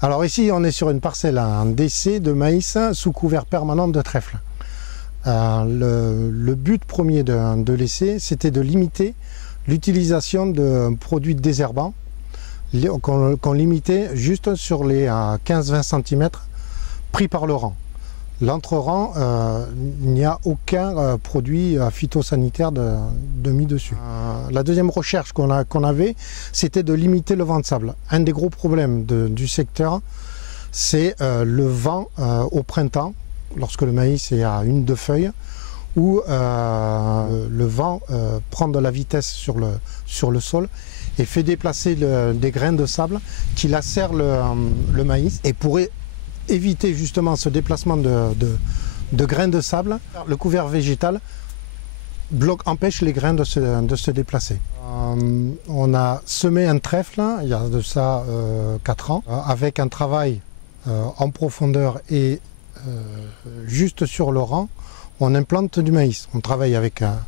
Alors ici, on est sur une parcelle en décès de maïs sous couvert permanent de trèfle. Le but premier de l'essai, c'était de limiter l'utilisation de produits désherbants qu'on limitait juste sur les 15-20 cm pris par le rang. L'entre-rang, il n'y a aucun produit phytosanitaire de mis dessus. La deuxième recherche qu'on avait, c'était de limiter le vent de sable. Un des gros problèmes du secteur, c'est le vent au printemps, lorsque le maïs est à 1-2 feuilles, où le vent prend de la vitesse sur le sol et fait déplacer des grains de sable qui lacèrent le maïs. Et pour éviter justement ce déplacement de grains de sable, le couvert végétal empêche les grains de se déplacer. On a semé un trèfle, il y a de ça 4 ans, avec un travail en profondeur et juste sur le rang, on implante du maïs. On travaille avec un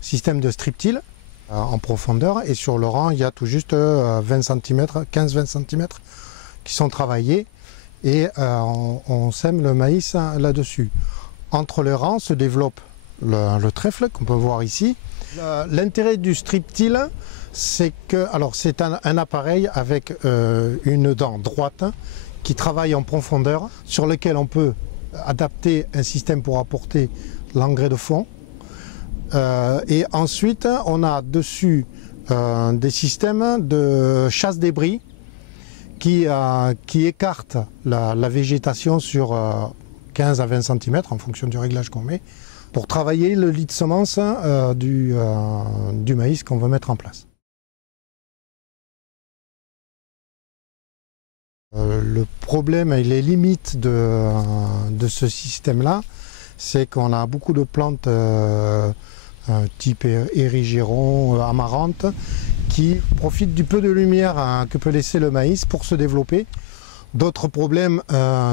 système de strip-till en profondeur et sur le rang, il y a tout juste 20 cm, 15-20 cm qui sont travaillés. Et on sème le maïs là-dessus. Entre les rangs se développe le trèfle qu'on peut voir ici. L'intérêt du strip-till, c'est que c'est un appareil avec une dent droite qui travaille en profondeur, sur lequel on peut adapter un système pour apporter l'engrais de fond. Et ensuite, on a dessus des systèmes de chasse-débris qui écarte la végétation sur 15 à 20 cm en fonction du réglage qu'on met pour travailler le lit de semence du maïs qu'on veut mettre en place. Le problème et les limites de ce système-là, c'est qu'on a beaucoup de plantes type érigéron, amarante, qui profitent du peu de lumière que peut laisser le maïs pour se développer. D'autres problèmes,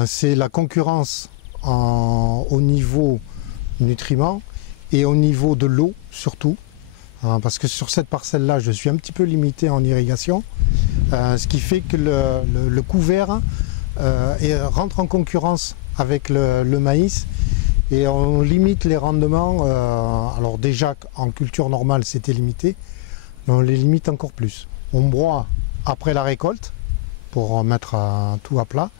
c'est la concurrence au niveau nutriments et au niveau de l'eau surtout, parce que sur cette parcelle-là, je suis un petit peu limité en irrigation, ce qui fait que le couvert rentre en concurrence avec le maïs et on limite les rendements. Alors déjà en culture normale c'était limité, mais on les limite encore plus. On broie après la récolte pour mettre tout à plat.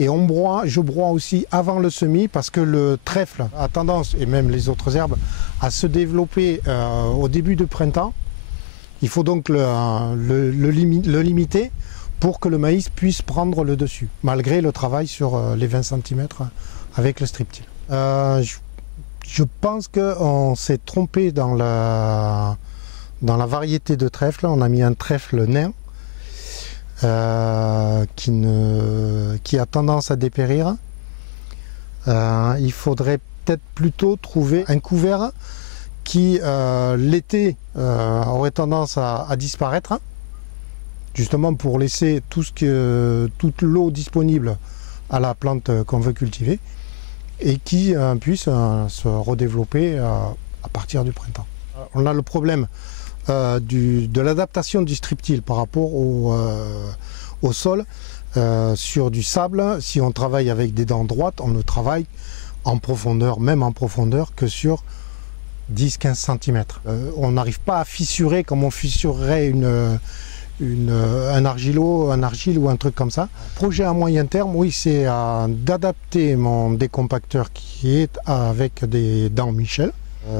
Et je broie aussi avant le semis parce que le trèfle a tendance, et même les autres herbes, à se développer au début du printemps. Il faut donc le limiter pour que le maïs puisse prendre le dessus, malgré le travail sur les 20 cm avec le strip-till. Je pense qu'on s'est trompé dans la variété de trèfle. On a mis un trèfle nain qui a tendance à dépérir. Il faudrait peut-être plutôt trouver un couvert qui l'été aurait tendance à disparaître, justement pour laisser toute l'eau disponible à la plante qu'on veut cultiver et qui puisse se redévelopper à partir du printemps. On a le problème de l'adaptation du strip-till par rapport au sol. Sur du sable, si on travaille avec des dents droites, on ne travaille en profondeur, même en profondeur, que sur 10-15 cm. On n'arrive pas à fissurer comme on fissurerait un argile ou un truc comme ça. Projet à moyen terme, oui, c'est d'adapter mon décompacteur qui est avec des dents Michel,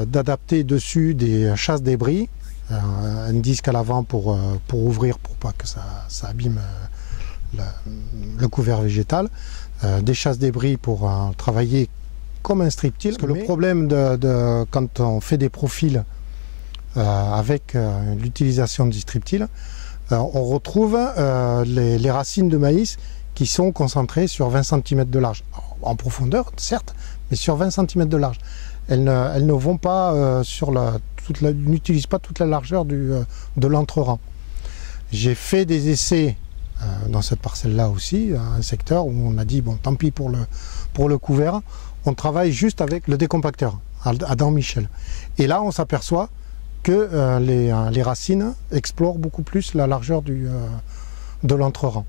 d'adapter dessus des chasses-débris, un disque à l'avant pour ouvrir pour pas que ça abîme le couvert végétal, des chasses-débris pour travailler comme un strip-till. Parce que le problème quand on fait des profils avec l'utilisation du strip-till, on retrouve les racines de maïs qui sont concentrées sur 20 cm de large. En profondeur, certes, mais sur 20 cm de large. Elles ne vont pas n'utilisent pas toute la largeur de l'entre-rang. J'ai fait des essais dans cette parcelle-là aussi, un secteur où on a dit bon, tant pis pour le couvert, on travaille juste avec le décompacteur à dents Michel. Et là, on s'aperçoit que les racines explorent beaucoup plus la largeur de l'entre-rang.